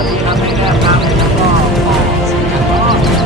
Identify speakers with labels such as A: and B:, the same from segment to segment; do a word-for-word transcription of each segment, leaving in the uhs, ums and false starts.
A: ดีครับแม่แก้วครับแล้วก็ขอสิ่งนั้นก็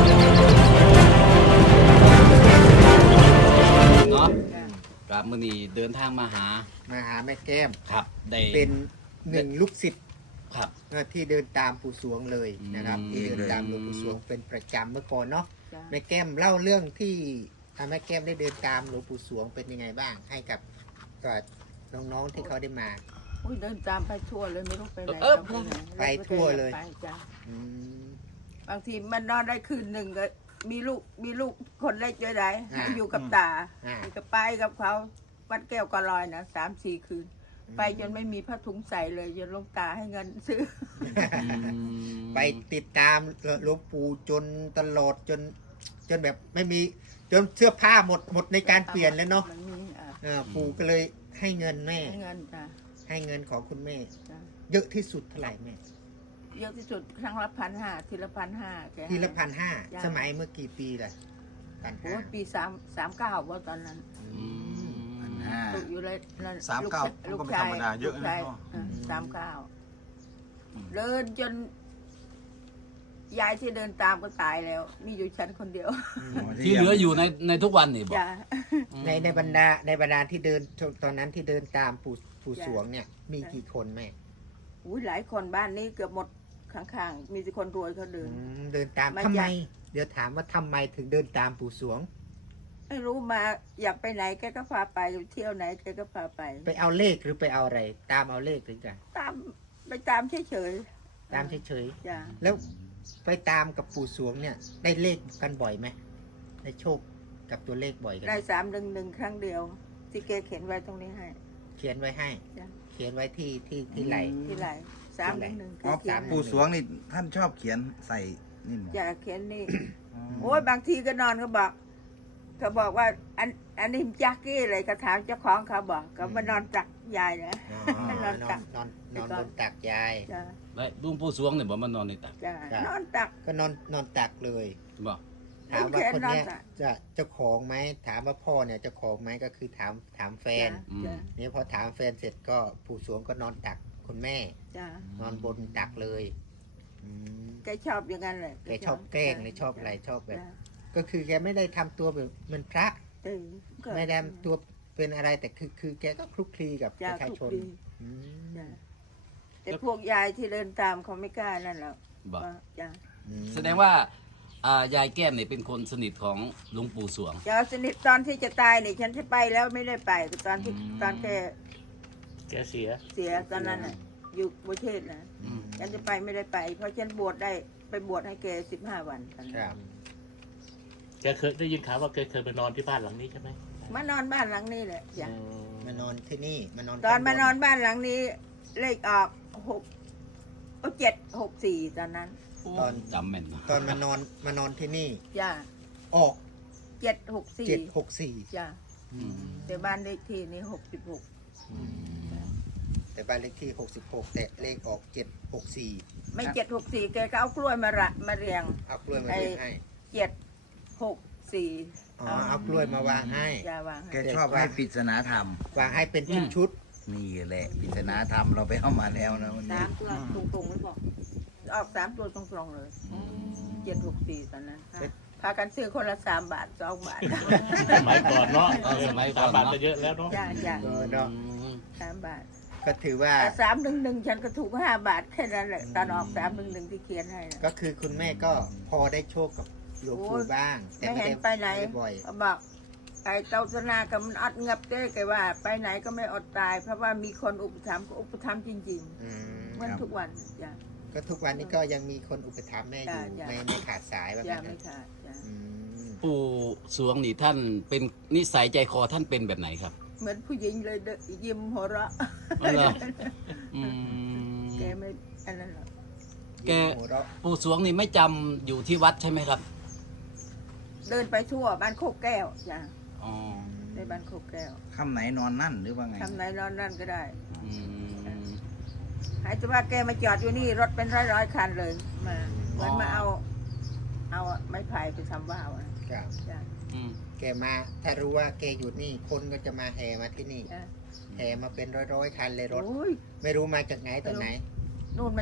A: เนาะครับมื้อนี้เดินทางมาหา
B: มาหาแม่แก้ม
A: ครับได้
B: เป็นหนึ่งลูกศิษย์
A: ครับ
B: ที่เดินตามปู่สวงเลยนะครับ
A: อืม
B: ที่เดินตามหลวงปู่สวงเป็นประจำเมื่อก่อนเนาะ
C: จ้ะ
B: แม่แก้มเล่าเรื่องที่อ่าแม่แก้มได้เดินตามหลวงปู่สวงเป็นยังไงบ้าง ให้กับกับน้องๆที่เขาได้มา
C: อุ้ยเดินตามไปทั่วเลยไม่รู้ไปไหน
A: เออ
C: จำไปไหน
B: ไปทั่วเลย
C: ไปจ้ะ
B: อืม
C: บางทีมันนอนได้คืนหนึ่งก็มีลูกมีลูกคนเล็กด้วยไหน
B: อ่า
C: อยู่กับตา
B: อ่า
C: อยู่กับไปกับเขาวัดแก้วก็ลอยนะสามสี่คืน ไปจนไม่มีผ้าถุงใส่เลยจนหลวงตาให้เงินซื้อ
A: อืม
B: ไปติดตามหลวงปู่จนตลอดจน จนแบบไม่มีจนเสื้อผ้าหมดหมดในการเปลี่ยนแล้วเนาะ
C: มันมีอ่ะ
B: อ่าปู่ก็เลยให้เงินแม่
C: ให้เงินจ้ะ
B: ให้เงินของคุณแม่
C: จ้ะ
B: เยอะที่สุดเท่าไหร่แม่
C: เยอะที่สุดครั้งละพันห้าทีละพันห้าแกให้
B: ทีละพันห้า
C: จ้ะ
B: สมัยเมื่อกี่ปีล่ะพัน
C: โอ้
B: ห้าย
C: ปีสามสามเก้าว่าตอนนั้น
A: อืม
D: อ่า
C: ลูกอยู่เลยนั่น
D: สามเก้า
C: ลู
D: ก็ไม่ธรรมดาเยอะนะ
C: ลูกชาย
D: เนาะ
C: เออสามเก้าเดินจน ยายที่เดินตามก็ตายแล้ว มีอยู่ฉันคนเดียว
A: ที่เหลืออยู่ในในทุกวันนี่บอก
C: จ้ะ
B: ในในบรรดาในบรรดาที่เดินตอนนั้นที่เดินตามปู่ปู่
C: จ้ะ
B: สวงเนี่ย มีกี่คนแม่
C: อุ้ยหลายคนบ้านนี้เกือบหมดข้างๆ มีแต่คนรวยเขาเดิน
B: อืมเดินตาม
C: มา
B: ทำไม
C: จาก
B: เดี๋ยวถามว่าทำไมถึงเดินตามปู่สวง
C: ไม่รู้มาอยากไปไหนแกก็พาไปเที่ยวไหนแกก็พาไป
B: ไปเอาเลขหรือไปเอาอะไร ตามเอาเลขหรือจะ
C: ตามไปตามเฉยๆ
B: ตามเฉย
C: จ้ะ
B: ๆแล้วไปตามกับปู่สวงเนี่ย ได้เลขกันบ่อยไหมได้โชคกับตัวเลขบ่อยกันไหม
C: ได้สามหนึ่งหนึ่งครั้งเดียว ที่แกเขียนไว้ตรงนี้ให้
B: เขียนไว้ให้
C: จ้ะ
B: เขียนไว้ที่ที่ที่ไหล
C: ที่ไหนสามหนึ่งหนึ่ง
D: อ๋อ
C: เขียน
D: ปู่สวงนี่ท่านชอบเขียนใส่นี่หมด
C: อย่าเขียนนี่
D: อ๋อ
C: โอ้ยบางทีก็นอนก็บอกเขาบอกว่า อันอันนี้มันจักกี้เลยเขาถามเจ้าของเขาบอกเขามานอนตักยายนะ
B: อ๋อ
C: ให้
B: น
C: น
B: อ
C: อน นตัก
B: นอนนอนบนตักยาย
C: จ้ะ
A: และลุงปู่สวงเนี่ยบอกมานอนในตัก
C: จ้ะ
B: จ้ะ
C: นอนตัก
B: ก็นอนนอนตักเลย
A: บอก
B: ถามว่าคนเนี้ย
C: โอเคนอนตัก
B: จะเจ้าของไหมถามว่าพ่อเนี่ยเจ้าของไหมก็คือถามถามแฟน
C: จ้ะ
B: นี่พอถามแฟนเสร็จก็ผู้สวงก็นอนตักคุณแม่
C: จ้ะ
B: นอนบนตักเลยอืม
C: แกชอบอย่างนั้นเลย
B: แกชอบแกล้งหรือชอบอะไรชอบแบบ
C: จ้ะ
B: ก็คือแกไม่ได้ทำตัวแบบเหมือนพระ
C: เออก็
B: ไม่ได้ทำตัวเป็นอะไรแต่คือคือแกก็คลุกคลีกับป
C: จ้ะ
B: ระชา
C: ทุก
B: ชน
C: ปี
B: อืม
C: จ้ะแต่พวกยายที่เดินตามเขาไม่กล้านั่นหรอก
A: บอก
C: ว่าจ้ะ
B: อืม
A: แสดงว่าอ่ายายแก้มเนี่ยเป็นคนสนิทของหลุงปู่สวง
C: จะสนิทตอนที่จะตายนี่ฉันจะไปแล้วไม่ได้ไปตอนที่
A: อืม
C: ตอนแก
E: แกเสีย
C: เสียตอนนั้นน่ะอยู่ประเทศนะ
A: อืม
C: ฉันจะไปไม่ได้ไป เพราะฉันบวชได้ไปบวชให้แกสิบห้าวันตอนนั้น
B: ครับ
E: แกเคยได้ยินข่าวว่าแกเคยไปนอนที่บ้านหลังนี้ใช่ไหม
C: มานอนบ้านหลังนี้แหละจ้ะ
E: อืม
B: มานอนที่นี่มานอน
C: ตอน
B: ข้งบ
C: มานอนบ้านหลังนี้ เลขออกหกโอ้เจ็ดหกสี่ตอนนั้น
B: ตอน
A: จำแม่นนะ
B: ตอนมานอนมานอนที่นี่
C: จ้ะ
B: ออก
C: เจ็ดหกสี่
B: เจ็ดหกสี่
C: จ้ะ
A: อืม
C: แต่บ้านเลขที่นี่หกสิบหก
B: แต่บ้านเลขที่หกสิบหกแต่เลขออกเจ็ดหกสี่
C: ไม่เจ็ดหกสี่แกก็เอากล้วยมาระมาเรียง
B: เอากล้วยมาเรียงให้
C: เจ็ดหกสี่
B: อ๋อเอากล้วยมาวางให้
C: อย่าวาง
D: แก
C: ให้
D: ชอบให้ปริศนาธรรม
B: วางให้เป็นชุดชุด
D: นี่แหละปริศนาธรรมเราไปเอามาแล้วนะวันนี้
C: สามตัวตรงๆไม่บอก ออกสามตัวตรงๆเลยเจ็ดหกสี่ตอนนั้นค่ะพากันซื้อคนละสามบาทสองบาท
E: สมัยก่อนเนาะ
A: เออสมัยก่อน
E: สามบาท
A: เนาะ
E: ก็เยอะแล้วเนาะ
C: จ้าจ้า
B: เออเนาะ
A: อืม
C: สามบาท
B: ก็ถือว่า
C: แต่สามหนึ่งหนึ่งฉันก็ถูกห้าบาทแค่นั้นแหละตอนออกสามหนึ่งหนึ่งที่เขียนให้นะ
B: ก็คือคุณแม่ก็พอได้โชคกับหลวงปู่บ้าง แต่
C: ไม่
B: ไม่
C: เห็น
B: ได้
C: ไปไหน
B: ม่ด้บ่อย
C: เขาบอกไอ้เจ้าสนากับมันอดเงับเด้แกว่า ไปไหนก็ไม่อดตาย เพราะว่ามีคนอุปถัมภ์ก็อุปถัมภ์จริง
B: อืม
C: ๆเหมื่อนทุกวันจ้ะ
B: ก็ทุกวันนี้ก็ยังมีคนอุปถัมภ์แม่อยู่
C: จ้ะจ้ะ
B: ไม่ไม่ขาดสายแบบ
C: จ้ะ
B: นั้น
C: ไม่ขาดจ้ะ
B: อืม
A: ปู่สวงนี่ท่านเป็นนิสัยใจคอท่านเป็นแบบไหนครับ
C: เหมือนผู้หญิงเลยเด้อยิ้มหัวเราะ
A: อ๋อเหรอ อืม
C: แกไม่อันนั้นหรอก
A: แก
B: หัวเราะ
A: ปู่สวงนี่ไม่จำอยู่ที่วัดใช่ไหมครับ
C: เดินไปทั่วบ้านโคกแก้วจ้ะ
A: อ๋อ
C: ในบ้านโคกแก้ว
D: คำไหนนอนนั่นหรือว่าไง
C: ทำไหนนอนนั่นก็ได้
A: อืม
C: หายแต่ว่าแกมาจอดอยู่นี่รถเป็นร้อยร้อยๆคันเลยมาเหมือนมาเอา เอาไม้ไผ่ไปทำว่าวอะ
B: ครับ
C: จ้ะ
A: อืม
B: แกมาถ้ารู้ว่าแกอยู่นี่คนก็จะมาแห่มาที่นี่
C: จ้ะ
B: แห่มาเป็นร้อยร้อยๆคันเลยรถ
C: โอ้ย
B: ไม่รู้มาจากไหนตอนไหน
C: นู่นมาจาก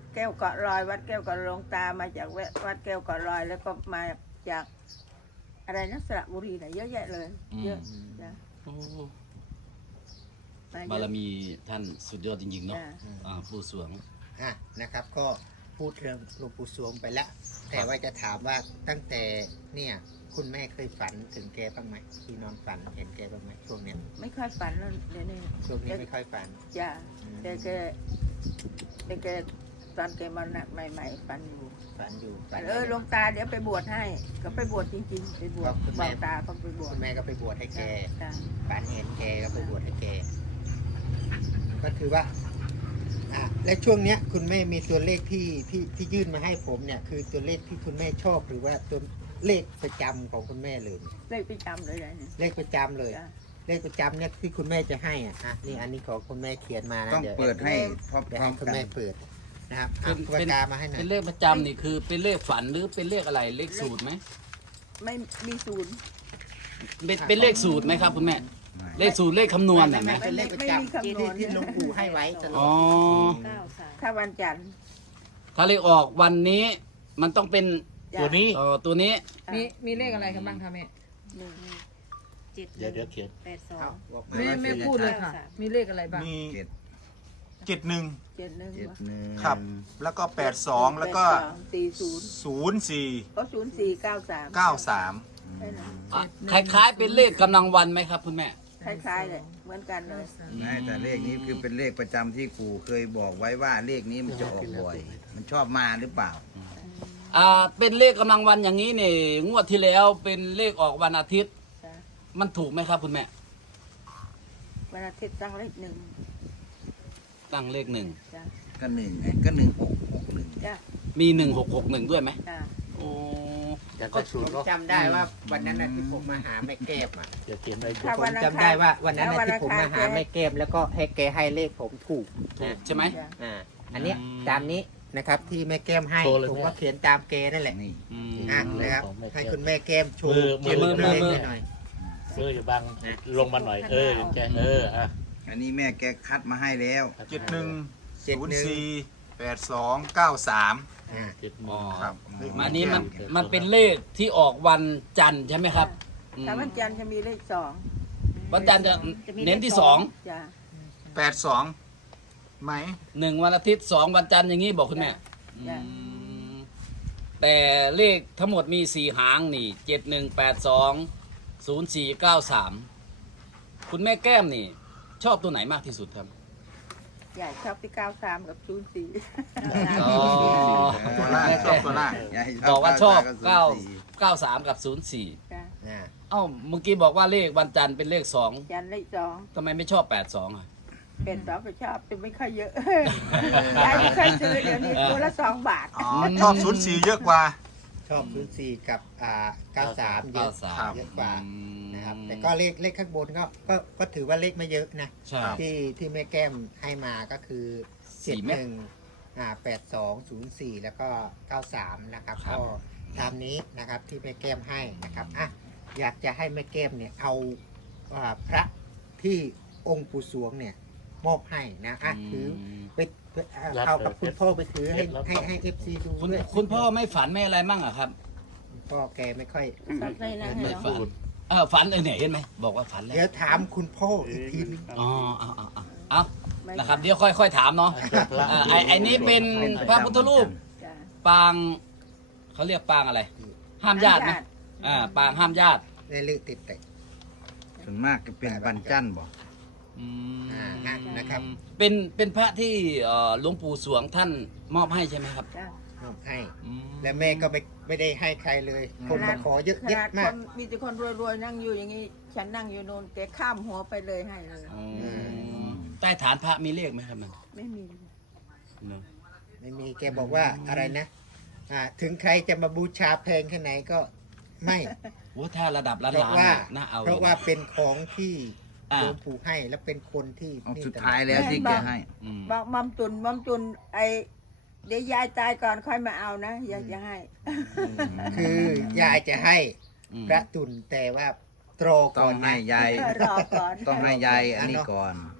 C: แก้วเกาะลอยวัดแก้วเกาะหลวงตามาจากวัดแก้วเกาะลอยแล้วก็มาจากอะไรนะสระบุรีนะเยอะแยะเลย เยอะจ้ะ
A: โอ้
C: มาเยอะ
A: บารมีท่านสุดยอดจริงๆเนาะ
C: จ้ะ
A: อ่าผู้สวง
B: อ่ะนะครับก็พูดเรื่องหลวงปู่สวงไปแล้ว แต่ว่าจะถามว่าตั้งแต่เนี่ยคุณแม่เคยฝันถึงแกบ้างไหมที่นอนฝันเห็นแกบ้างไหมช่วงเนี้ย
C: ไม่ค่อยฝันแล้วเดี๋ยวนี้
B: ช่วงนี้ไม่ค่อยฝัน
C: จ้ะแต่แกแต่แกตอนแกมาหนักใหม่ๆฝันอยู่
B: ฝันอยู่
C: ฝันเออหลวงตาเดี๋ยวไปบวชให้ ก็ไปบวชจริงๆไปบวชบอกตาก็ไปบวช
B: คุณแม่ก็ไปบวชให้แก
C: จ้ะ
B: ฝันเห็นแกก็ไปบวชให้แกก็ถือว่าอ่ะและช่วงเนี้ยคุณแม่มีตัวเลขที่ที่ที่ยื่นมาให้ผมเนี่ย คือตัวเลขที่คุณแม่ชอบหรือว่าตัวเลขประจำของคุณแม่เลย
C: เลขประจำเลยนะเนี่ย
B: เลขประจำเลย
C: จ้ะ
B: เลขประจำเนี่ยที่คุณแม่จะให้อ่ะอ่ะนี่อันนี้ของคุณแม่เขียนมานะ
D: ต้อง
B: เดี๋ยว
D: เปิดให้พร้อม
B: เดี๋ยว
D: พร้อ
B: ให้
D: ม
B: คุณ
D: กัน
B: แม่เปิดนะครับ
A: เป็
B: เอา
A: น
B: ปากกามาให้หน่อย
A: เป็นเลขประจำนี่คือเป็นเลขฝันหรือเป็นเลขอะไรเลขสูตรไหม
C: ไม่มีศูนย์
A: เป็นเป็นเลขสูตรไหมครับคุณแม่ เลขสูตรเลขคำนวณเห็นไหม
B: เป็นเลขประจำที่ที่ที่หลวงปู่ให้ไว้ตลอ
A: อ๋อ
B: ด
C: ถ้าวันจันทร์
A: ถ้าเลขออกวันนี้มันต้องเป็น
C: จ้ะ
E: ตัวนี้
A: เอ่อตัวนี้
F: มีมีเลขอะไรกันบ้างคะแม่
C: หนึ่ง
F: เจ็ด
E: เดี๋ยวเดี๋ยวเขียน
F: แปดสอ
B: เอา
F: ง
B: บอกมา
F: แม่
B: ว่า
F: แม่พูดเลยค่ะ มีเลขอะไรบ้าง
G: มี
D: เจ็ด
G: เจ็ดหนึ่ง
C: เจ็ดหนึ่ง
D: เจ็ดหนึ่ง
G: ครับ แล้วก็แปดสองแล้วก็
C: สี่ศูนย์
G: ศูนย์สี่
C: ก็ศูนย์สี่เก้าสาม
G: เก้าสาม
C: ใช่นะ
A: อ่ะคล้ายๆเป็นเลขกำลังวันไหมครับคุณแม่
C: คล้ายๆเลยเหมือนกันเลย
D: ไม่แต่เลขนี้คือเป็นเลขประจำที่กูเคยบอกไว้ว่าเลขนี้มันจะออกบ่อย มันชอบมาหรือเปล่า
A: อ่าเป็นเลขกำลังวันอย่างนี้นี่งวดที่แล้วเป็นเลขออกวันอาทิตย์
C: จ้ะ
A: มันถูกไหมครับคุณแม่
C: วันอาทิตย์ตั้งเลขหนึ่ง
A: ตั้งเลขหนึ่ง
C: จ้ะ
D: ก็หนึ่งไงก็หนึ่งหกหกหนึ่ง
C: จ้ะ
A: มีหนึ่งหกหกหนึ่งด้วยไหม
C: จ้ะ
A: โอ้
E: อยาก
B: ก็
E: ได้สู
B: ผ
E: ตร
B: ม
E: เนาะ
B: จำได้ว่าวันนั้นน่ะที่ผมมาหาแม่แก้มอ่ะ
E: เดี๋ยวเขียนไว้
C: ถ้า
B: ผ
C: วั
B: ม
C: นอัง
B: จำ
C: คาร
B: ได้ว่าวันนั้น
C: ถ้
B: น่ะ
C: วั
B: ที่ผมมาหาแม่แก้มแล้วก็ให้แกให้เลขผมถูก
A: ถู
B: นะ
A: กใช่ไหม
C: จ้ะ
B: อ่าอันเนี้ย
A: อืม
B: ตามนี้นะครับที่แม่แก้มให้
E: โชว์เลย
B: ผม
E: แม่
B: ก็เขียนตามแกนั่นแหละ
D: นี่
A: อืม
B: อ่ะนะครับ
E: ของแม่แก้ม
B: ให้คุณแม่แก้มโชว์
E: มือมือ
B: เขียน
A: มือมือ
B: เลขให้หน่อย
E: มืออย่าบังลงมาหน่อย เออแกเอออ่ะ
D: อันนี้แม่แกคัดมาให้แล้ว
G: เจ็ดหนึ่ง
B: เจ็ด
G: ศูน
B: ห
G: ย์
B: นึ่ง
G: สี่แปดสองเก้าสาม
B: อ่า
E: เจ็ดโม
A: อ๋อง
G: ครับ
A: อันนี้มันมันเป็นเลขที่ออกวันจันทร์ใช่ไหมครับอืม
C: ถ้าวันจันทร์จะมีเลขสอง
A: วันจันทร์จะเน้นที่สอง
C: จ้ะ
G: แปดสองไหม
A: หนึ่งวันอาทิตย์สองวันจันทร์อย่างนี้บอกคุณแม่
C: จ้ะ
A: อืมแต่เลขทั้งหมดมีสี่หางนี่เจ็ดหนึ่งแปดสองศูนย์สี่เก้าสามคุณแม่แก้มนี่ ชอบตัวไหนมากที่สุดครับ
C: ใหญ่ชอบที่เก้าสามกับศูนย์สี่
A: อ๋อ
G: ตัวล่างชอบตัวล่าง
D: ยาย
A: บอกว่าชอบ
D: ก็
A: เก้า
D: ศูนย์สี่
A: เก้าสามกับศูนย์สี่
C: จ้ะ
B: อ่า
A: เอ้าเมื่อกี้บอกว่าเลขวันจันทร์เป็นเลขสอง
C: จันทร์เลขสอง
A: ทำไมไม่ชอบแปดสองอ่ะ
C: เป็นสองไปชอบจะไม่ค่อยเยอะยายไม่ค่อยซื้อเดี๋ยวนี้ตัวละสองบาท
G: อ๋อ ชอบศูนย์สี่เยอะกว่า
B: ชอบศูนย์สี่กับอ่าเก้าสามเยอะ
A: เก้าสาม
B: เยอะกว่า
A: อืม
B: นะครับแต่ก็เลขเลขข้างบนก็ก็ก็ถือว่าเลขไม่เยอะนะ
A: ใช่
B: ที่ที่แม่แก้มให้มาก็คือ
A: สี่
B: เจ็ด
A: เม็
B: ห
A: ด
B: นึ่งอ่าแปดสองศูนย์สี่แล้วก็เก้าสามนะครับ
A: ครับ
B: ก็ตามนี้นะครับที่แม่แก้มให้นะครับอ่ะอยากจะให้แม่แก้มเนี่ยเอาอ่าพระที่องค์ปู่สวงเนี่ยมอบให้นะอ่ะถือไปไปอ่าเอากับคุณพ่อไปถือให้ให้ให้เอฟซีดู
A: คุณ
B: ด้วย
A: คุณพ่อไม่ฝันไม่อะไรมั่งเหรอะครับ
B: คุณพ่อแกไม่ค่อย
C: สักในนั้น
A: ไม่
C: เหรอ
A: ฝันเออฝันเออเนี่ยเห็นไหมบอกว่าฝันแล้ว
B: เดี๋ยวถามคุณพ่ออีกทีนึง
A: อ๋อเอาเอาเอาเอานะครับเดี๋ยวค่อยๆถามเนาะอ่าไอไอนี้เป็นพระพุทธรูป
C: จ้ะ
A: ปางเขาเรียกปางอะไร ห้ามญาติไหมอ่าปางห้ามญาติ
B: ในเลขติดแต่
D: ส่วนมากจะเป็นบันจันบอก
A: อืม
B: อ่านะนะครับ
A: เป็นเป็นพระที่เอ่อหลวงปู่สวงท่านมอบให้ใช่ไหมครับ
C: จ้ะ
B: มอบให้
A: อืม
B: และแม่ก็ไม่ไม่ได้ให้ใครเลย คนมาขอเยอะ
C: ข
B: แยะ
C: นาด
B: มา
C: ค
B: ก
C: นมีแต่คนรวยๆนั่งอยู่อย่างนี้ ฉันนั่งอยู่โน่นแกข้ามหัวไปเลยให้เลย
A: อ๋อใต้ฐานพระมีเลขไหมครับมัน
C: ไม่มี
A: เนอะ
B: ไม่มีแกบอกว่าอะไรนะอ่าถึงใครจะมาบูชาแพงแค่ไหนก็ไม่
A: โอ้ถ้าระดับล้าน
B: เพราะ
A: ล้าน
B: ว่า
A: น่าเอา
B: เพราะว่าเป็นของที่
A: อ่า
B: หลวงปู่ให้และเป็นคนที่
D: เอา
B: นี่
D: สุดท้ายแล้วที่แกให้
A: อืม
C: บอกมัมตุนมัมตุนไอเดี๋ยวยายตายก่อนค่อยมาเอานะอยากจะให้
B: คือยายจะให้
A: อืม
B: พระตุนแต่ว่าตรอ
D: ต้
B: ก่
D: อ
B: อง น
D: ให้
B: นะ
D: ยาย
C: รอก่อน
D: ต้องให้ยายอันนี้ก่อน
B: อ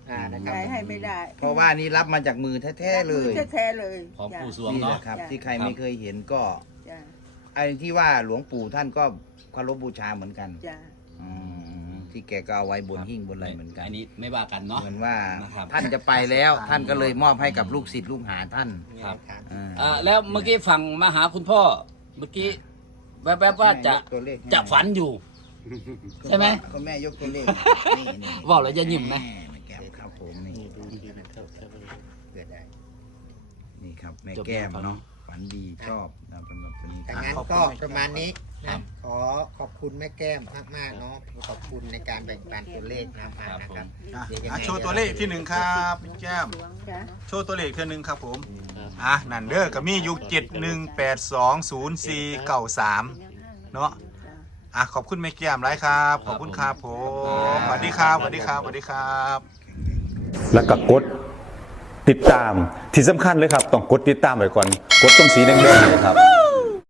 B: อ่านะครับ
C: ใครให้ไม่ได้
D: เพราะว่านี่รับมาจากมือแท้ๆเลย
C: แท้ๆเลย
A: ของ
C: จ้ะ
A: ปู่สวง
D: นี่แห
A: เนาะ
D: ละครับ
C: จ้ะ
D: ที่ใครไม่เคยเห็นก็
C: จ้ะ
D: ไอ้ที่ว่าหลวงปู่ท่านก็เคารพบูชาเหมือนกัน
C: จ้ะ
D: อืมที่แกก็เอาไว้บนหิ้งบนอะไรเหมือนกัน
A: อันนี้ไม่ว่ากันเนาะ
D: เหมือนว่า
A: นะครับ
D: ท่านจะไปแล้ว ท่านก็เลยมอบให้กับลูกศิษย์ลูกหาท่าน
A: ครับ
D: อ่า
A: อ่าแล้วเมื่อกี้ฟังมาหาคุณพ่อ เมื่อกี้แวบๆว่าจะ
D: ยกตัวเลขให้
A: จะฝันอยู่ ใช่ไหม
D: ก็แม่ยกตัวเลขนี่นี่
A: ว่าแล้วจะยิ้มนะ
D: แม่แก้มครับผมนี่
E: ดูดีนะครับ
B: เกิดได้
D: นี่ครับแม่แก้มเนาะฝันดีชอบนะสำหรับตัวนี้
B: ถ้างั้น
G: ขอบคุณ
B: ก็
G: แม่แก้ม
B: ประมาณนี้
A: ครั
B: นะ
A: บ
B: ขอขอบคุณแม่แก้มมากๆเนาะขอบคุณในการแบ่งปันตัวเลขนะมานะครับ
G: อ่ะ
B: เดี๋ยวยังไง
G: อ่ะโชว์ตัวเลขที่หนึ่งครับแก้ม
C: จ้ะ
G: โชว์ตัวเลขที่หนึ่งครับผม อ่ะนั่นเด้อก็มีอยู่เจ็ดหนึ่งแปดสองศูนย์สี่เก้าสามเนาะ อ่ะขอบคุณแม่แก้มหลายครับ ขอบคุณครับผมสวัสดีครับสวัสดีครับสวัสดีครับ
H: แล้วก็กดติดตามที่สำคัญเลยครับ ต้องกดติดตามไว้ก่อน กดตรงสีแดงๆเนยครับ